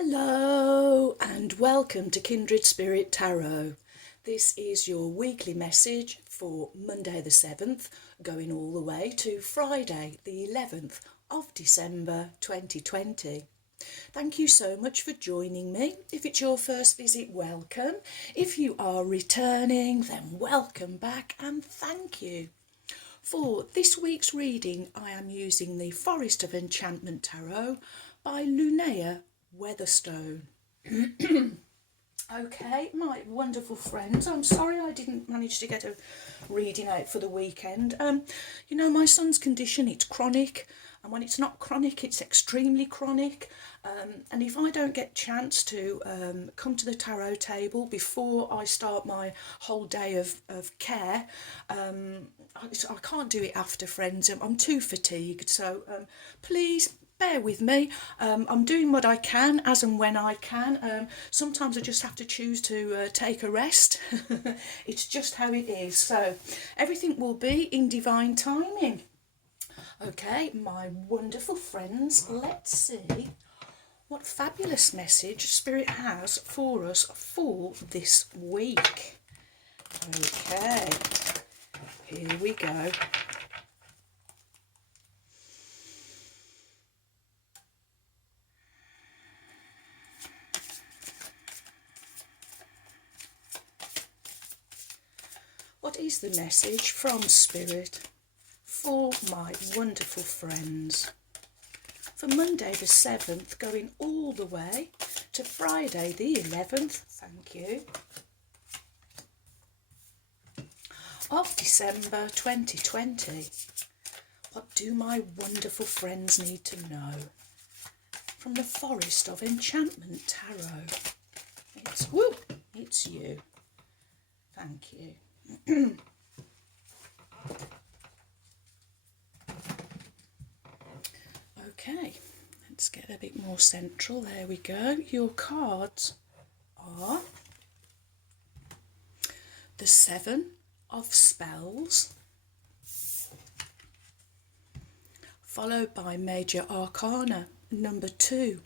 Hello and welcome to Kindred Spirit Tarot. This is your weekly message for Monday the 7th, going all the way to Friday the 11th of December 2020. Thank you so much for joining me. If it's your first visit, welcome. If you are returning, then welcome back and thank you. For this week's reading, I am using the Forest of Enchantment Tarot by Lunea Weatherstone. Okay, my wonderful friends, I'm sorry I didn't manage to get a reading out for the weekend. My son's condition, it's chronic, and when it's not chronic, it's extremely chronic. And if I don't get a chance to come to the tarot table before I start my whole day of care, I can't do it after, friends. I'm too fatigued, so please bear with me. I'm doing what I can as and when I can. Sometimes I just have to choose to take a rest. It's just how it is. So everything will be in divine timing. Okay, my wonderful friends, let's see what fabulous message Spirit has for us for this week. Okay, here we go. What is the message from Spirit for my wonderful friends for Monday the 7th, going all the way to Friday the 11th, thank you, of December 2020? What do my wonderful friends need to know from the Forest of Enchantment Tarot? It's you. Thank you. Okay, let's get a bit more central. There we go. Your cards are the Seven of Spells, followed by Major Arcana number 2,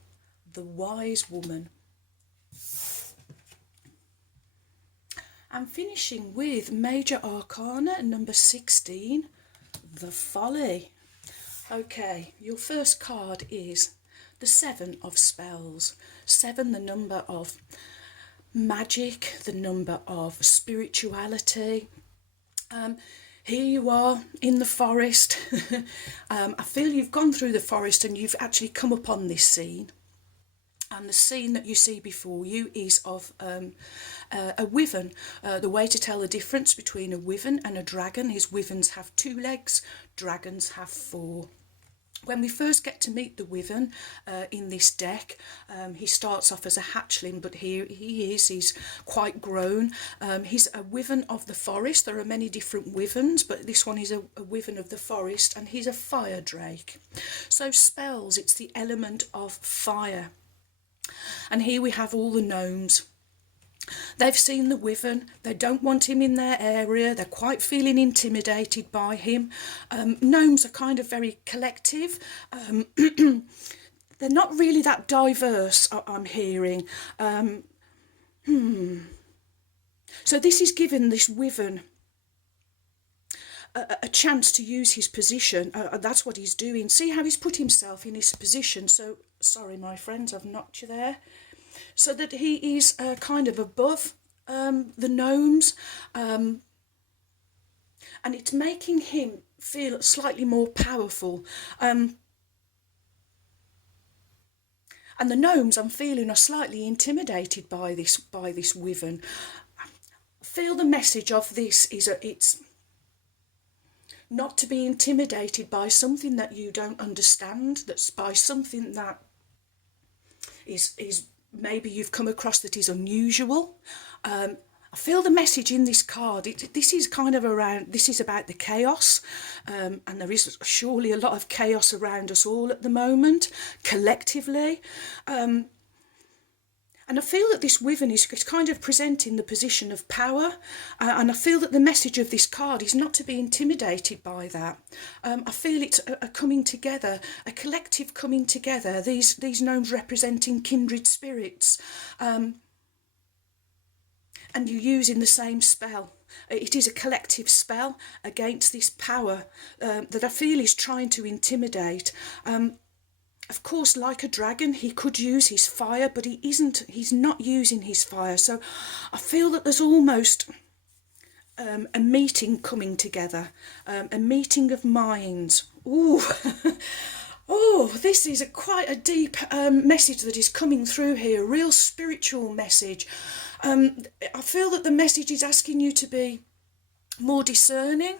the Wise Woman, and finishing with Major Arcana number 16, the Folly. Okay, your first card is the Seven of Spells. 7, the number of magic, the number of spirituality. Here you are in the forest. I feel you've gone through the forest and you've actually come upon this scene. And the scene that you see before you is of a wyvern. The way to tell the difference between a wyvern and a dragon is wyverns have 2 legs, dragons have 4. When we first get to meet the wyvern in this deck, he starts off as a hatchling, but here he's quite grown. He's a wyvern of the forest. There are many different wyverns, but this one is a wyvern of the forest, and he's a fire drake. So spells, it's the element of fire. And here we have all the gnomes. They've seen the wyvern, they don't want him in their area, they're quite feeling intimidated by him. Gnomes are kind of very collective. They're not really that diverse, I'm hearing. So this is giving this wyvern a chance to use his position. That's what he's doing. See how he's put himself in his position. So, sorry my friends, I've knocked you there. So that he is kind of above the gnomes, and it's making him feel slightly more powerful. And the gnomes, I'm feeling, are slightly intimidated by this wyvern. I feel the message of this is it's not to be intimidated by something that you don't understand, that's by something that is maybe you've come across that is unusual. I feel the message in this card, this is about the chaos, and there is surely a lot of chaos around us all at the moment, collectively. And I feel that this Wyvern is kind of presenting the position of power, and I feel that the message of this card is not to be intimidated by that. I feel it's a coming together, a collective coming together, these gnomes representing kindred spirits, and you're using the same spell. It is a collective spell against this power that I feel is trying to intimidate. Of course, like a dragon, he could use his fire, but he's not using his fire. So I feel that there's almost a meeting coming together, a meeting of minds. Ooh, oh, this is quite a deep message that is coming through here, a real spiritual message. I feel that the message is asking you to be more discerning,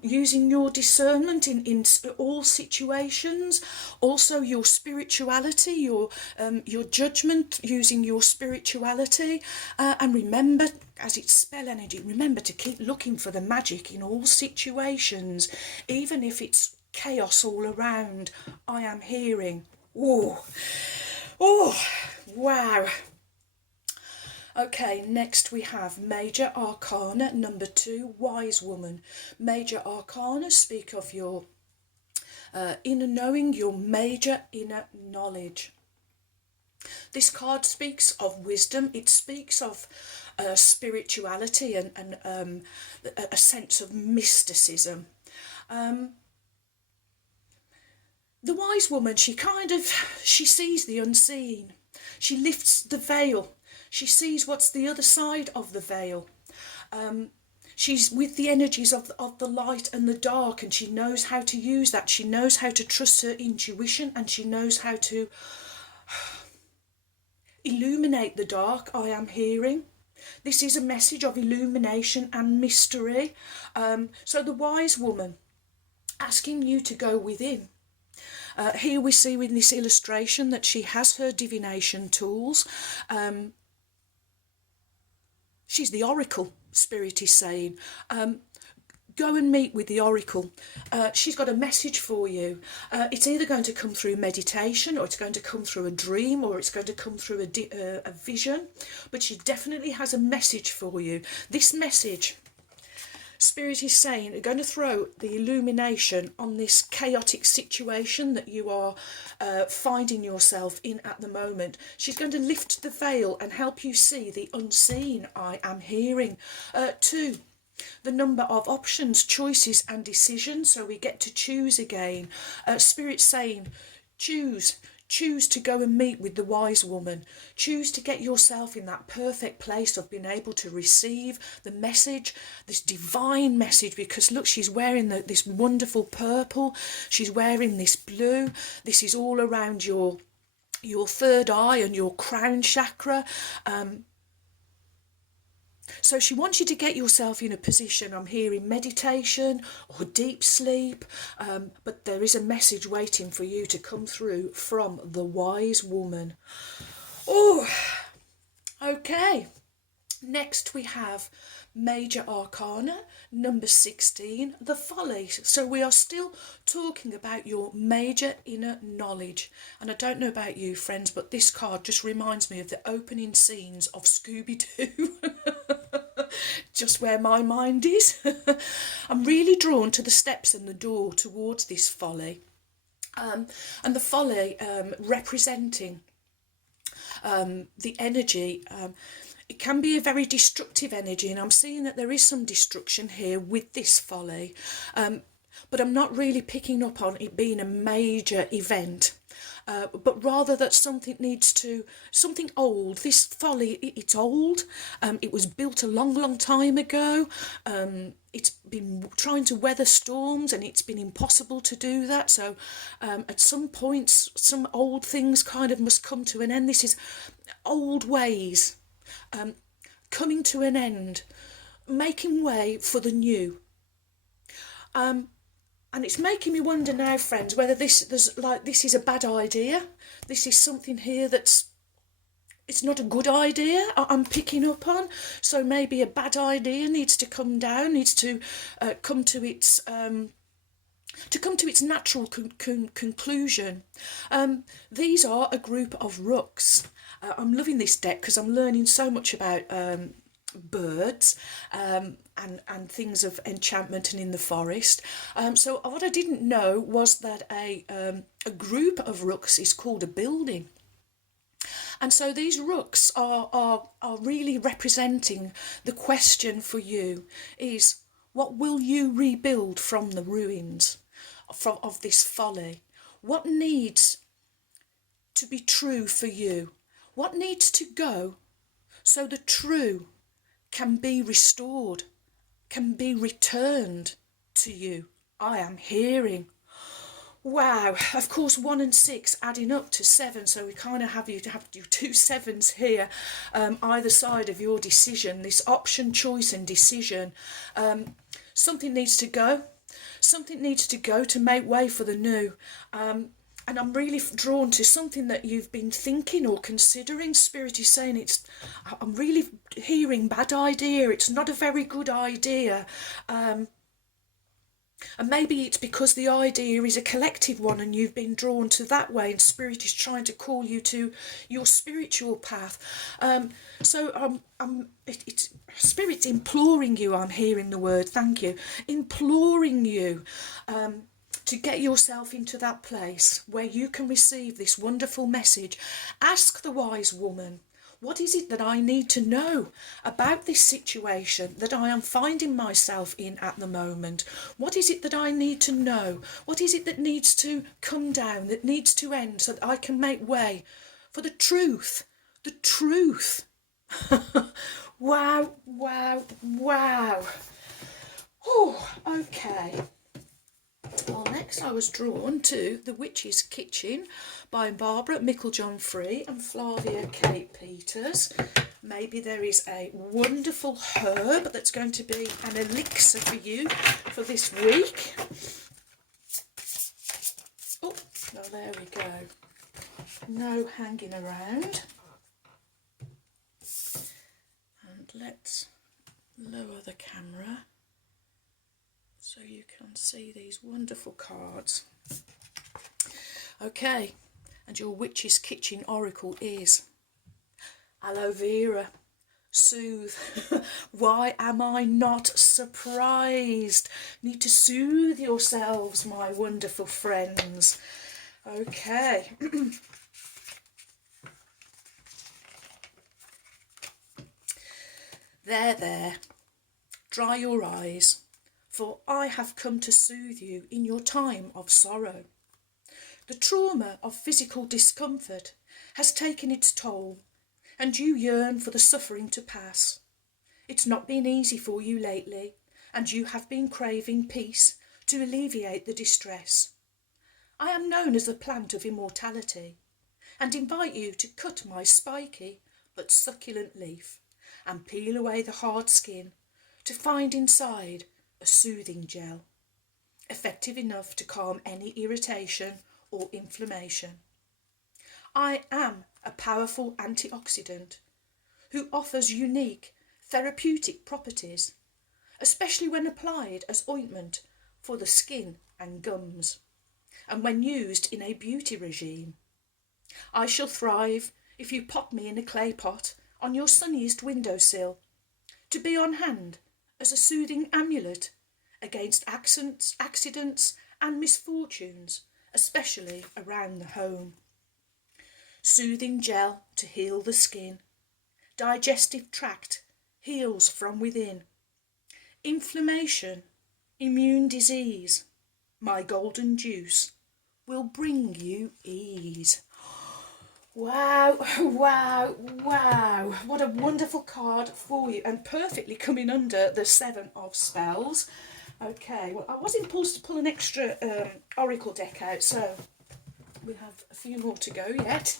using your discernment in all situations, also your spirituality, your judgment, using your spirituality, and remember, as it's spell energy, remember to keep looking for the magic in all situations, even if it's chaos all around. I am hearing. Oh, wow. Okay, next we have Major Arcana number 2, Wise Woman. Major Arcana speak of your inner knowing, your major inner knowledge. This card speaks of wisdom. It speaks of spirituality and a sense of mysticism. The wise woman, she sees the unseen. She lifts the veil. She sees what's the other side of the veil. She's with the energies of the light and the dark, and she knows how to use that. She knows how to trust her intuition, and she knows how to illuminate the dark. I am hearing. This is a message of illumination and mystery. So the wise woman asking you to go within. Here we see in this illustration that she has her divination tools. She's the oracle, Spirit is saying. Go and meet with the oracle. She's got a message for you. It's either going to come through meditation, or it's going to come through a dream, or it's going to come through a vision. But she definitely has a message for you. This message, Spirit is saying, you're going to throw the illumination on this chaotic situation that you are finding yourself in at the moment. She's going to lift the veil and help you see the unseen. I am hearing. 2, the number of options, choices and decisions. So we get to choose again. Spirit saying, choose to go and meet with the wise woman. Choose to get yourself in that perfect place of being able to receive the message, this divine message, because look, she's wearing this wonderful purple. She's wearing this blue. This is all around your third eye and your crown chakra. So she wants you to get yourself in a position, I'm hearing meditation or deep sleep, but there is a message waiting for you to come through from the wise woman. Oh, okay. Next we have Major Arcana number 16, the folly. So we are still talking about your major inner knowledge. And I don't know about you, friends, but this card just reminds me of the opening scenes of Scooby-Doo. Just where my mind is. I'm really drawn to the steps and the door towards this folly. And the folly representing the energy. It can be a very destructive energy, and I'm seeing that there is some destruction here with this folly, but I'm not really picking up on it being a major event, but rather that something old. This folly, it's old. It was built a long time ago. It's been trying to weather storms, and it's been impossible to do that. So at some points, some old things kind of must come to an end. This is old ways coming to an end, making way for the new. And it's making me wonder now, friends, whether this is a bad idea. This is something here it's not a good idea I'm picking up on. So maybe a bad idea needs to come down, needs to come to its to come to its natural conclusion. These are a group of rooks. I'm loving this deck because I'm learning so much about birds and things of enchantment and in the forest. So what I didn't know was that a group of rooks is called a building. And so these rooks are really representing the question for you is, what will you rebuild from the ruins of this folly? What needs to be true for you? What needs to go so the true can be restored, can be returned to you? I am hearing. Wow, of course 1 and 6 adding up to 7, so we kind of have your 2 sevens here, either side of your decision, this option, choice and decision. Something needs to go. Something needs to go to make way for the new. And I'm really drawn to something that you've been thinking or considering. Spirit is saying I'm really hearing bad idea. It's not a very good idea. And maybe it's because the idea is a collective one and you've been drawn to that way, and Spirit is trying to call you to your spiritual path. It's Spirit's imploring you, I'm hearing the word, thank you, imploring you to get yourself into that place where you can receive this wonderful message. Ask the wise woman, what is it that I need to know about this situation that I am finding myself in at the moment? What is it that I need to know? What is it that needs to come down, that needs to end, so that I can make way for the truth? The truth. Wow, wow, wow. Oh, okay. Well, next I was drawn to The Witch's Kitchen by Barbara Micklejohn-Free and Flavia Kate Peters. Maybe there is a wonderful herb that's going to be an elixir for you for this week. Oh, well, there we go. No hanging around. And let's lower the camera so you can see these wonderful cards. Okay, and your Witch's Kitchen Oracle is Aloe Vera, soothe. Why am I not surprised? Need to soothe yourselves, my wonderful friends. Okay. There. Dry your eyes, for I have come to soothe you in your time of sorrow. The trauma of physical discomfort has taken its toll, and you yearn for the suffering to pass. It's not been easy for you lately, and you have been craving peace to alleviate the distress. I am known as the plant of immortality, and invite you to cut my spiky but succulent leaf and peel away the hard skin to find inside a soothing gel, effective enough to calm any irritation or inflammation. I am a powerful antioxidant who offers unique therapeutic properties, especially when applied as ointment for the skin and gums, and when used in a beauty regime. I shall thrive if you pop me in a clay pot on your sunniest windowsill, to be on hand as a soothing amulet against accidents and misfortunes, especially around the home. Soothing gel to heal the skin. Digestive tract heals from within. Inflammation, immune disease. My golden juice will bring you ease. Wow, wow, wow. What a wonderful card for you, and perfectly coming under the 7 of Spells. Okay, well, I was impulsed to pull an extra oracle deck out, so we have a few more to go yet.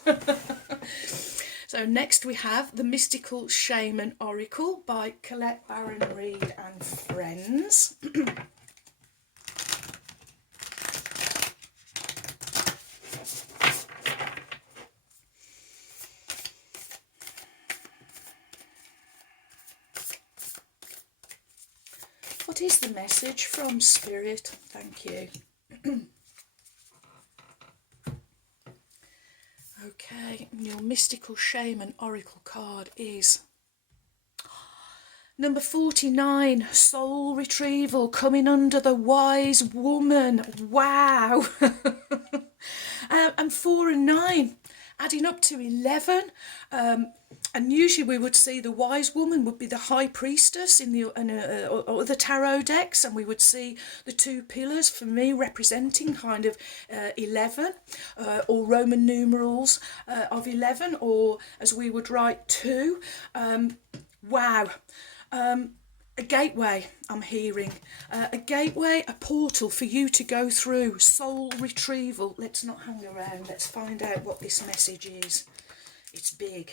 So next we have The Mystical Shaman Oracle by Colette Baron Reid and friends. What is the message from Spirit? Thank you. Okay, your mystical shaman oracle card is number 49, soul retrieval, coming under the wise woman. Wow. And 4 and 9, adding up to 11. And usually we would see the wise woman would be the high priestess in the or the tarot decks, and we would see the two pillars, for me, representing kind of 11, or Roman numerals of 11, or as we would write 2. Wow. A gateway, I'm hearing. A gateway, a portal for you to go through. Soul retrieval. Let's not hang around. Let's find out what this message is. It's big.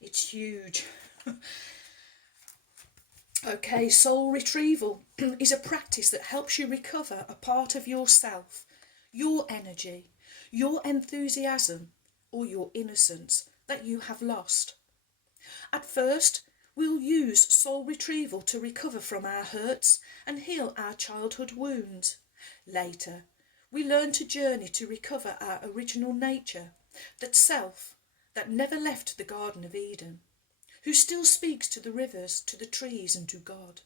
It's huge. Okay, soul retrieval is a practice that helps you recover a part of yourself, your energy, your enthusiasm, or your innocence that you have lost. At first, we'll use soul retrieval to recover from our hurts and heal our childhood wounds. Later, we learn to journey to recover our original nature, that self that never left the Garden of Eden, who still speaks to the rivers, to the trees, and to God.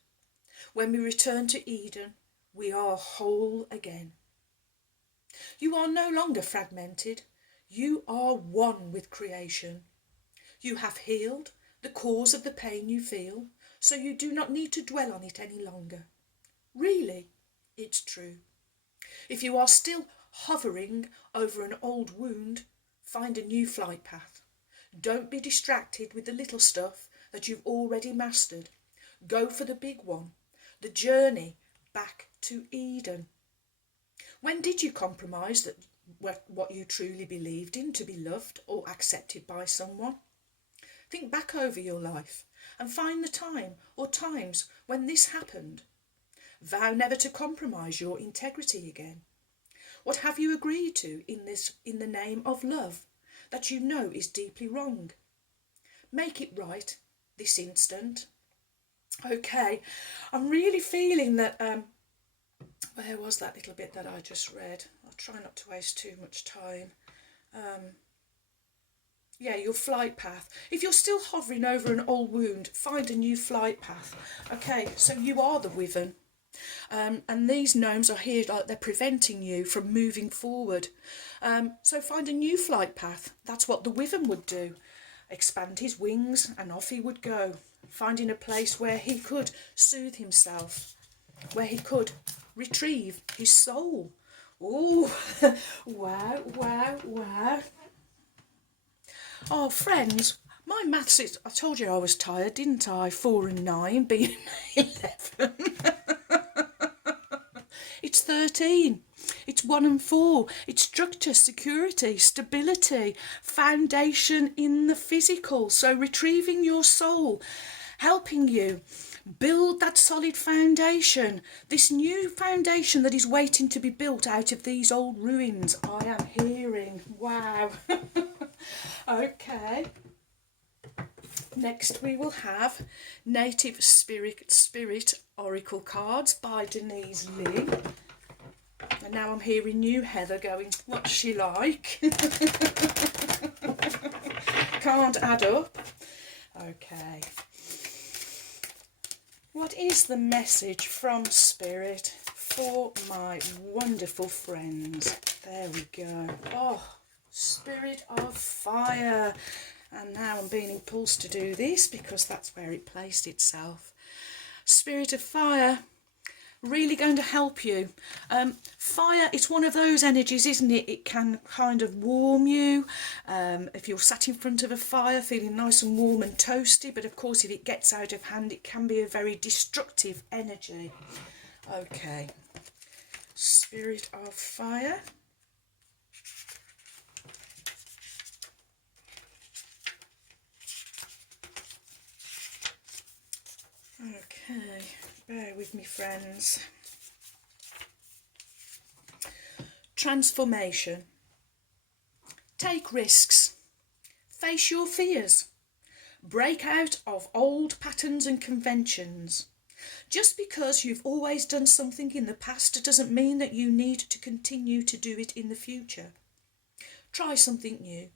When we return to Eden, we are whole again. You are no longer fragmented. You are one with creation. You have healed the cause of the pain you feel, so you do not need to dwell on it any longer. Really, it's true. If you are still hovering over an old wound, find a new flight path. Don't be distracted with the little stuff that you've already mastered. Go for the big one, the journey back to Eden. When did you compromise that what you truly believed in, to be loved or accepted by someone? Think back over your life and find the time or times when this happened. Vow never to compromise your integrity again. What have you agreed to in the name of love that you know is deeply wrong? Make it right this instant. Okay, I'm really feeling that, where was that little bit that I just read? I'll try not to waste too much time. Yeah, your flight path. If you're still hovering over an old wound, find a new flight path. Okay, so you are the wyvern. And these gnomes are here like they're preventing you from moving forward. So find a new flight path. That's what the wyvern would do. Expand his wings and off he would go, finding a place where he could soothe himself, where he could retrieve his soul. Oh, wow, wow, wow. Oh, friends, my maths is... I told you I was tired, didn't I? 4 and 9 being 11. It's 13. It's 1 and 4. It's structure, security, stability, foundation in the physical. So retrieving your soul, helping you build that solid foundation, this new foundation that is waiting to be built out of these old ruins. I am hearing. Wow. Okay. Next we will have Native Spirit Oracle cards by Denise Lee. And now I'm hearing you, Heather, going, what's she like? Can't add up. Okay. What is the message from Spirit for my wonderful friends? There we go. Oh, Spirit of Fire. And now I'm being impulsed to do this because that's where it placed itself. Spirit of Fire, really going to help you. Fire, it's one of those energies, isn't it? It can kind of warm you. If you're sat in front of a fire feeling nice and warm and toasty, but of course if it gets out of hand it can be a very destructive energy. Okay, Spirit of Fire. Okay, bear with me, friends. Transformation. Take risks. Face your fears. Break out of old patterns and conventions. Just because you've always done something in the past doesn't mean that you need to continue to do it in the future. Try something new.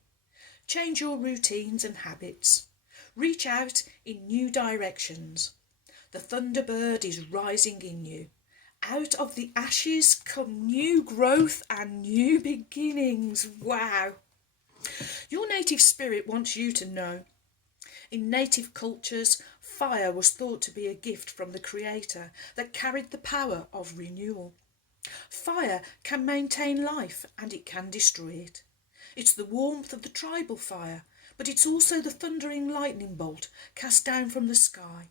Change your routines and habits. Reach out in new directions. The Thunderbird is rising in you. Out of the ashes come new growth and new beginnings. Wow. Your native spirit wants you to know. In native cultures, fire was thought to be a gift from the Creator that carried the power of renewal. Fire can maintain life and it can destroy it. It's the warmth of the tribal fire, but it's also the thundering lightning bolt cast down from the sky.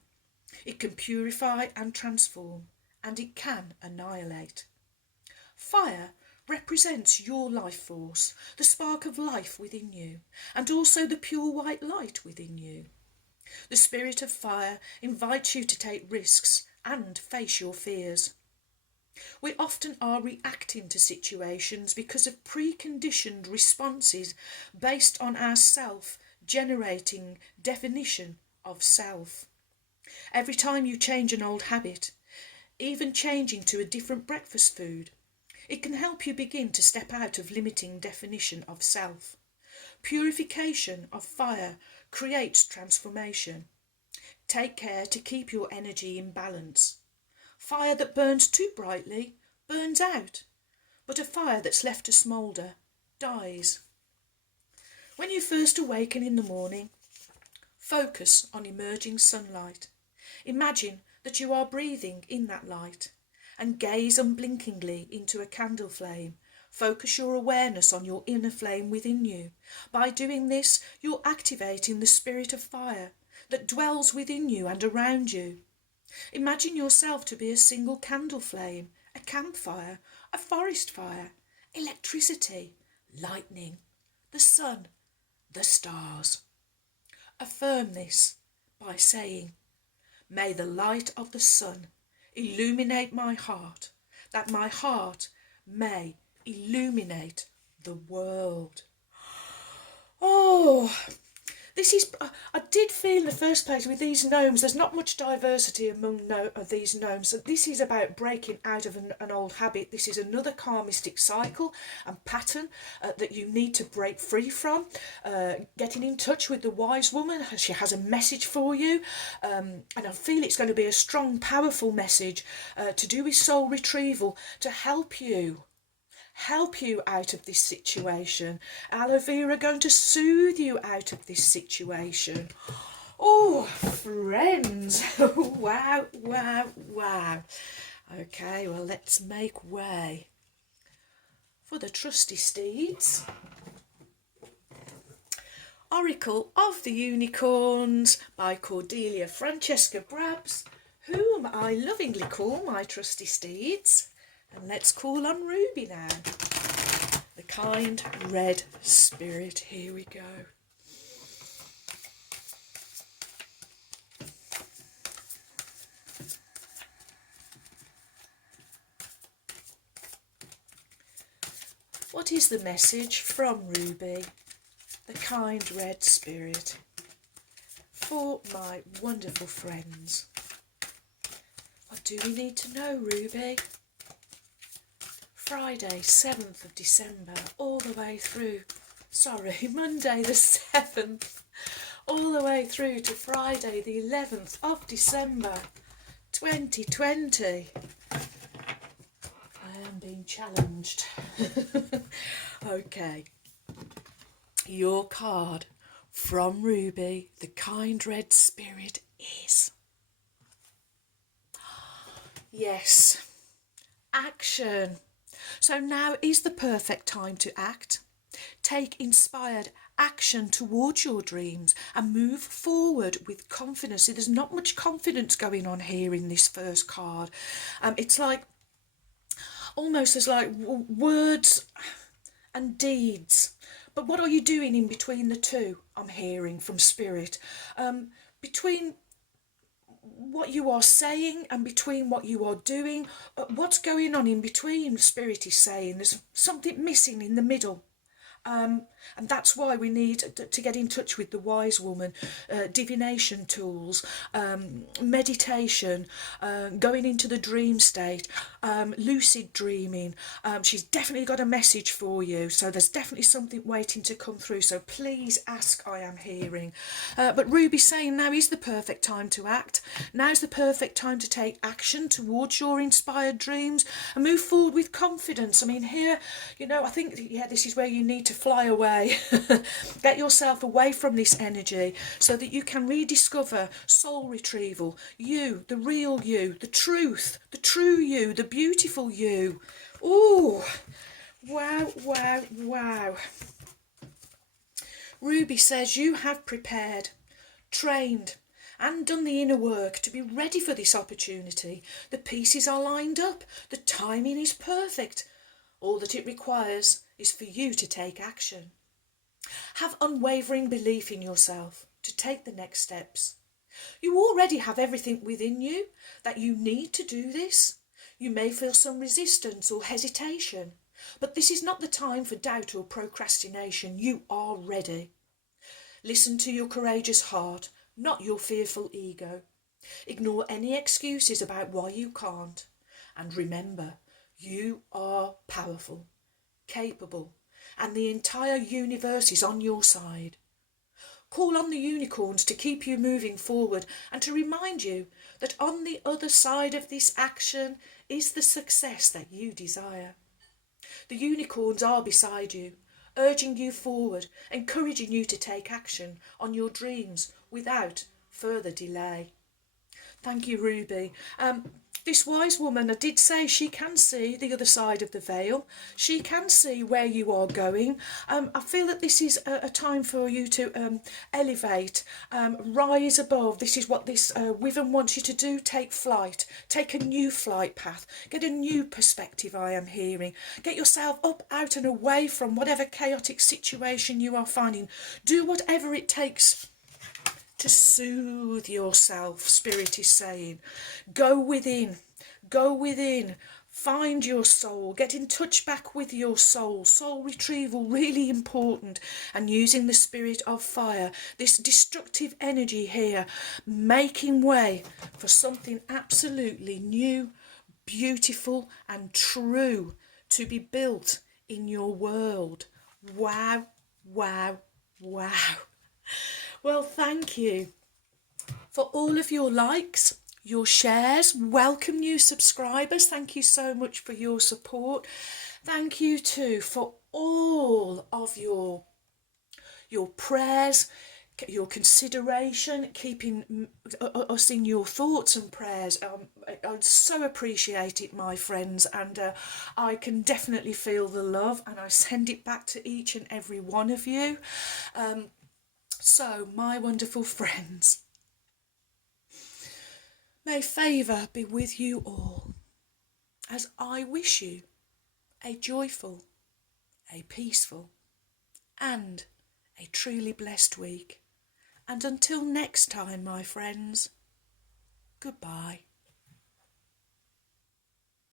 It can purify and transform, and it can annihilate. Fire represents your life force, the spark of life within you, and also the pure white light within you. The spirit of fire invites you to take risks and face your fears. We often are reacting to situations because of preconditioned responses based on our self-generating definition of self. Every time you change an old habit, even changing to a different breakfast food, it can help you begin to step out of limiting definition of self. Purification of fire creates transformation. Take care to keep your energy in balance. Fire that burns too brightly burns out, but a fire that's left to smoulder dies. When you first awaken in the morning, focus on emerging sunlight. Imagine that you are breathing in that light and gaze unblinkingly into a candle flame. Focus your awareness on your inner flame within you. By doing this, you're activating the spirit of fire that dwells within you and around you. Imagine yourself to be a single candle flame, a campfire, a forest fire, electricity, lightning, the sun, the stars. Affirm this by saying, "May the light of the sun illuminate my heart, that my heart may illuminate the world." Oh, this is, I did feel in the first place with these gnomes, there's not much diversity among these gnomes. So this is about breaking out of an old habit. This is another karmistic cycle and pattern that you need to break free from. Getting in touch with the wise woman, she has a message for you, and I feel it's going to be a strong, powerful message to do with soul retrieval, to help you out of this situation. Aloe vera going to soothe you out of this situation. Oh, friends. Wow, wow, wow. Okay, well, let's make way for the trusty steeds. Oracle of the Unicorns by Cordelia Francesca Brabs, whom I lovingly call my trusty steeds. And let's call on Ruby now. The kind red spirit. Here we go. What is the message from Ruby, the kind red spirit, for my wonderful friends? What do we need to know, Ruby? Friday, 7th of December, all the way through, Monday the 7th, all the way through to Friday the 11th of December, 2020. I am being challenged. Okay. Your card from Ruby, the kind red spirit, is... Yes. Action. So now is the perfect time to act. Take inspired action towards your dreams and move forward with confidence. See, there's not much confidence going on here in this first card. It's like, almost as like words and deeds. But what are you doing in between the two? I'm hearing from Spirit. Between what you are saying and between what you are doing, what's going on in between, Spirit is saying. There's something missing in the middle. And that's why we need to get in touch with the wise woman, divination tools, meditation, going into the dream state, lucid dreaming. She's definitely got a message for you. So there's definitely something waiting to come through. So please ask, I am hearing. But Ruby's saying now is the perfect time to act. Now's the perfect time to take action towards your inspired dreams and move forward with confidence. I mean, here, you know, I think, yeah, this is where you need to fly away. Get yourself away from this energy so that you can rediscover soul retrieval, you, the real you, the truth, the true you, the beautiful you. Ooh, wow, wow, wow. Ruby says you have prepared, trained and done the inner work to be ready for this opportunity. The pieces are lined up, the timing is perfect. All that it requires is for you to take action. Have unwavering belief in yourself to take the next steps. You already have everything within you that you need to do this. You may feel some resistance or hesitation, but this is not the time for doubt or procrastination. You are ready. Listen to your courageous heart, not your fearful ego. Ignore any excuses about why you can't. And remember, you are powerful, capable, and the entire universe is on your side. Call on the unicorns to keep you moving forward and to remind you that on the other side of this action is the success that you desire. The unicorns are beside you, urging you forward, encouraging you to take action on your dreams without further delay. Thank you, Ruby. This wise woman, I did say she can see the other side of the veil. She can see where you are going. I feel that this is a time for you to elevate, rise above. This is what this wyvern wants you to do. Take flight. Take a new flight path. Get a new perspective, I am hearing. Get yourself up, out and away from whatever chaotic situation you are finding. Do whatever it takes to soothe yourself, Spirit is saying. Go within, find your soul, get in touch back with your soul. Soul retrieval, really important. And using the spirit of fire, this destructive energy here, making way for something absolutely new, beautiful and true to be built in your world. Wow, wow, wow. Well, thank you for all of your likes, your shares. Welcome new subscribers. Thank you so much for your support. Thank you too for all of your prayers, your consideration, keeping us in your thoughts and prayers. I so appreciate it, my friends, and I can definitely feel the love, and I send it back to each and every one of you. So, my wonderful friends, may favour be with you all, as I wish you a joyful, a peaceful, and a truly blessed week. And until next time, my friends, goodbye.